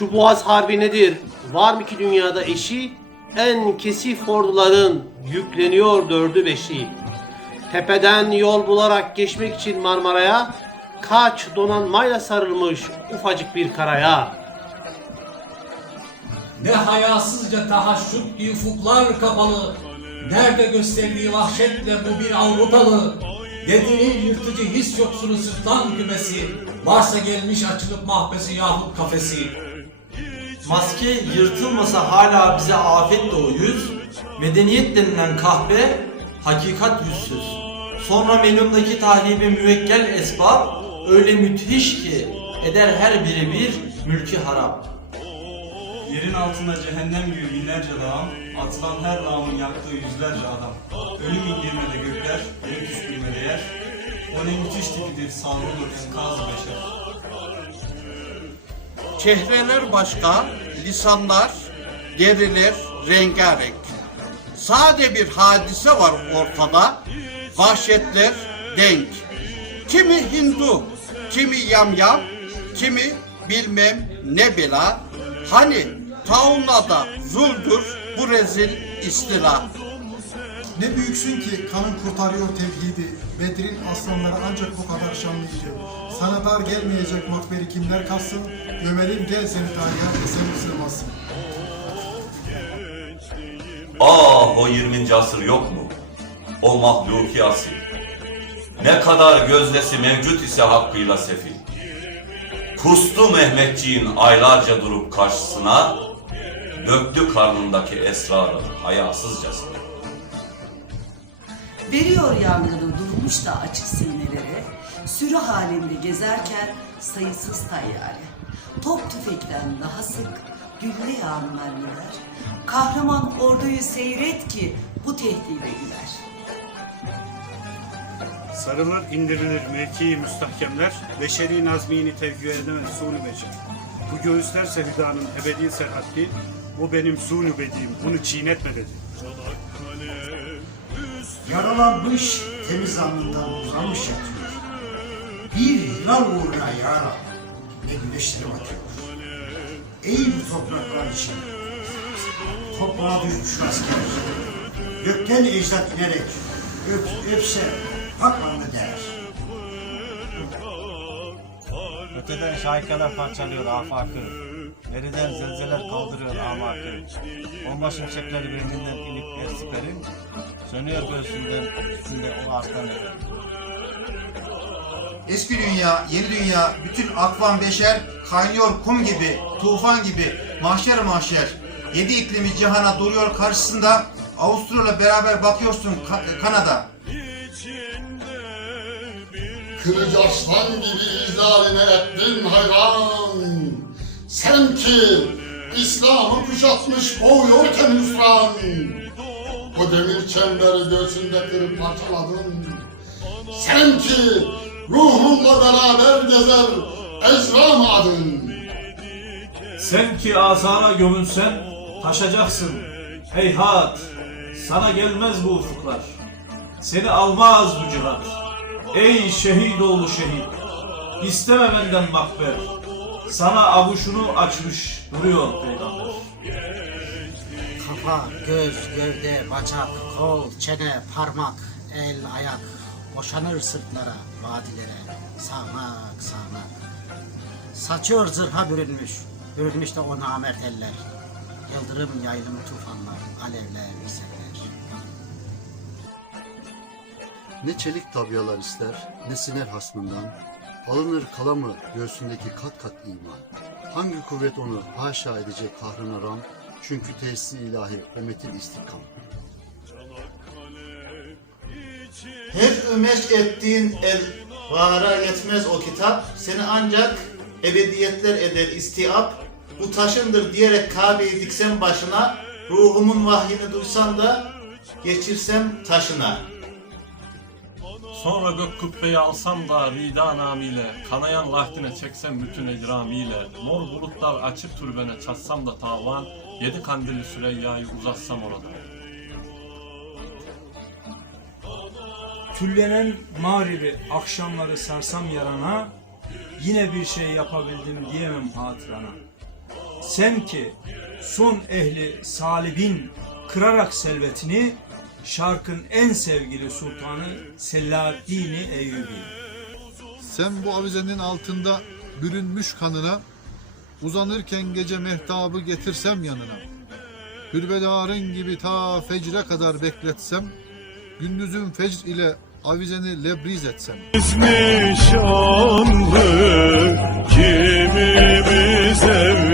Şu boğaz harbi nedir? Var mı ki dünyada eşi? En kesif orduların yükleniyor dördü beşi. Tepeden yol bularak geçmek için Marmara'ya kaç donanmayla sarılmış ufacık bir karaya. Ne hayasızca tahaşşut bir ufuklar kapalı. Nerede gösterdiği vahşetle bu bir Avrupalı. Dediği yırtıcı his yoksunu sırtlan kümesi. Varsa gelmiş açılıp mahbesi yahut kafesi. Maske yırtılmasa hala bize afet de o yüz. Medeniyet denilen kahve hakikat yüzsüz. Sonra menümdeki tahribi müvekkel esbab öyle müthiş ki eder her biri bir mülki harap. Yerin altında cehennem gibi binlerce lağım, atılan her lağımın yaktığı yüzlerce adam. Ölüm indirmede gökler, ölü püskürmede yer. O ne müthiş tipidir, savrulur enkaz beşer. Çehreler başka, lisanlar, deriler rengarenk. Sade bir hadise var ortada, vahşetler denk. Kimi Hindu, kimi yamyam, kimi bilmem ne bela. Hani taunada zuldür bu rezil istila. Ne büyüksün ki kanın kurtarıyor tevhidi. Bedir'in aslanları ancak bu kadar şanlıydı. Sana dar gelmeyecek makberi kimler kalsın. Gömelim gel seni tarihe sen sığmasın. Ah o 20. asır yok mu? O mahluki asil. Ne kadar gözdesi mevcut ise hakkıyla sefil. Kustu Mehmetçiğin aylarca durup karşısına, döktü karnındaki esrarı hayasızcasına. Veriyor yangını durmuş da açık sineleri, sürü halinde gezerken sayısız tayyare. Top tüfekten daha sık gülle yağan mermiler, kahraman orduyu seyret ki bu tehdide güler. Sarılır indirilir mevki müstahkemler, beşeri nazmini tevkü edemez sunu beşer. Bu göğüsler sevdanın ebedi serhatti, bu benim sunu bediğim, bunu çiğnetme dedi. Yaralanmış temiz alnından uzamış yatıyor. Bir hilal uğruna yara ne güneşleri batıyor. Ey bu topraklar için toprağa düşmüş asker. Gökten ecdat inerek öp, öpse haklarını der. Öteden şahikalar parçalıyor afakı. Nereden zelzeler kaldırıyor amakı. Bomba şimşekleri beyninden inip her siperin. Sönüyor göğsünden üstünde o eder. Eski dünya, yeni dünya, bütün akvan beşer kaynıyor kum gibi, tufan gibi, mahşer mahşer. Yedi iklimi cihana duruyor karşısında. Avusturya'yla beraber bakıyorsun Ka- Kanada. Kılıç aslan gibi izaline ettin hayran. Sen ki İslam'ı kuşatmış boğuyorken hüsran. O demir çemberi göğsünde kırıp parçaladın. Sen ki ruhunla beraber gezer Ezra mı adın? Sen ki azara gömülsen taşacaksın. Heyhat, sana gelmez bu ufuklar. Seni almaz bu cihat. Ey şehit oğlu şehit, isteme benden makber. Sana avuşunu açmış duruyor peygamber. Kafa, göz, gövde, bacak, kol, çene, parmak, el, ayak. Boşanır sırtlara, vadilere, sağmak, sağmak. Saçıyor zırha bürünmüş, bürünmüş de o namert eller. Yıldırım yaylım tufanlar, alevler, iseler. Ne çelik tabyalar ister, ne siner hasmından. Alınır kalamı göğsündeki kat kat iman. Hangi kuvvet onu haşa edecek kahrına ram? Çünkü tesis ilahi o metin istikam. Her ümeş ettiğin el vara yetmez o kitap. Seni ancak ebediyetler eder istiap. Bu taşındır diyerek Kabe'yi diksem başına. Ruhumun vahyini duysan da geçirsem taşına. Sonra gök kubbeyi alsam da rida namiyle, kanayan lahdine çeksem bütün ecramiyle, mor bulutlar açıp türbene çatsam da tavan, yedi kandili Süreyya'yı uzatsam orada. Küllenen mağribi akşamları sarsam yarana, yine bir şey yapabildim diyemem hatırana. Sen ki sun ehli salibin kırarak selvetini şarkın en sevgili sultanı Selahaddin Eyyubi. Sen bu avizenin altında bürünmüş kanına, uzanırken gece mehtabı getirsem yanına. Hürbedarın gibi ta fecre kadar bekletsem, gündüzün fecr ile avizeni lebriz etsem. İsmi şanlı, kimimiz evli